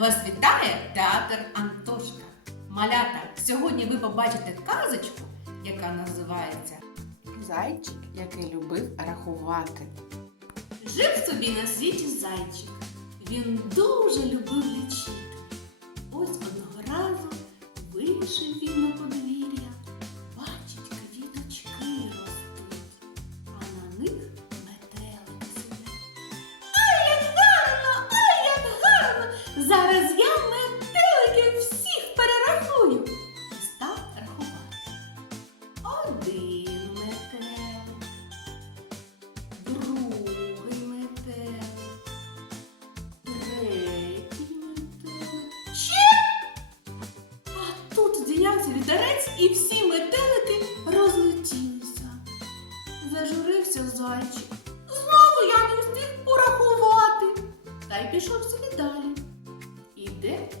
Вас вітає театр Антошка. Малята, сьогодні ви побачите казочку, яка називається Зайчик, який любив рахувати. Жив собі на світі зайчик. Він дуже любив лічити. Ось одного разу вийшов він на подвір'я, Зараз я метеликів всіх перерахую. І став рахувати. Один метелик, другий метелик, третій метелик. Ще? А тут здійнявся вітерець і всі метелики розлетілися. Зажурився зайчик. Знову я не встиг порахувати. Та й пішов собі далі.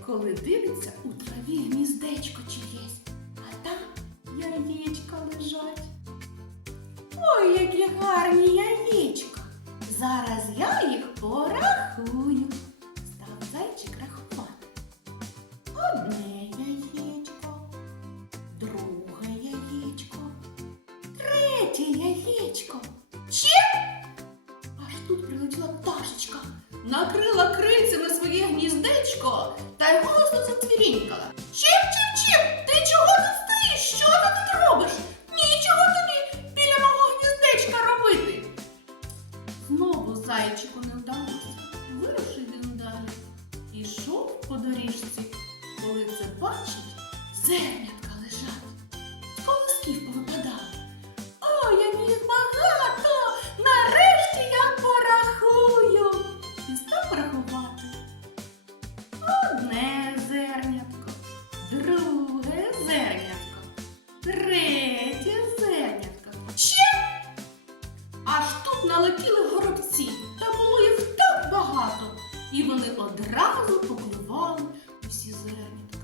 Коли дивиться, у траві гніздечко чиєсь, а там яєчка лежать. Ой, які гарні яєчка. Зараз я їх порахую. Став зайчик рахувати. Одне яєчко, друге яєчко, третє яєчко. Ще? Аж тут прилетіла пташечка, накрила крильцями своє гніздечко та й голосно зацвірінькала. Чим, чим, чим? Ти чого тут стоїш? Що ти тут робиш? Нічого тобі біля мого гніздечка робити. Знову зайчику не вдалося. Вирушив він далі. Ішов по доріжці, коли це бачить, зернятка третє зернятко. Ще Аж тут налетіли горобці, та було їх так багато, і вони одразу поклювали усі зернятка.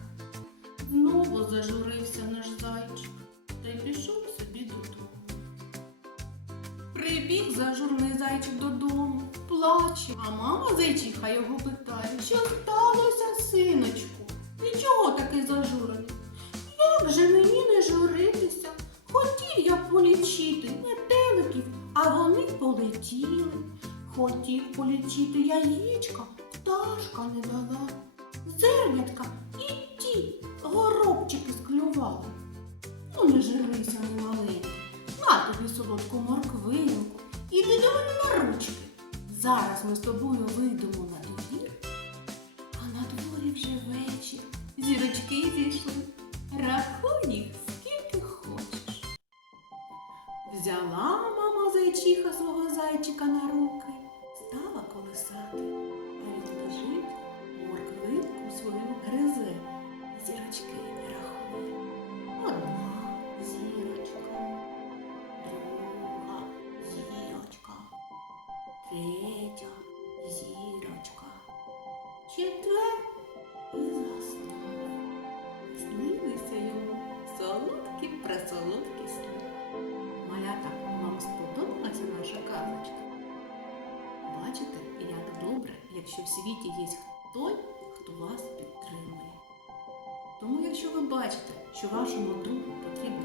Знову зажурився наш зайчик та й пішов собі додому. Прибіг зажурний зайчик додому, плаче, а мама зайчиха його питає, що сталося, синочку? І чого такий полічити метеликів, а вони полетіли. Хотів полічити яєчка, пташка не дала. Зернятка і ті горобчики склювали. Ну не журися, мій маленький. На тобі солодку морквинку. Іди до мене на ручки. Зараз ми з тобою вийдемо мама свого зайчика на руки, стала колисати, а він лежить, морквинку свою гризе, зірочки рахує. Одна зірочка, друга зірочка, третя зірочка, четвер і заснув. Снилися йому солодкі пресолодкі якщо в світі є той, хто вас підтримує. Тому, якщо ви бачите, що вашому другу потрібна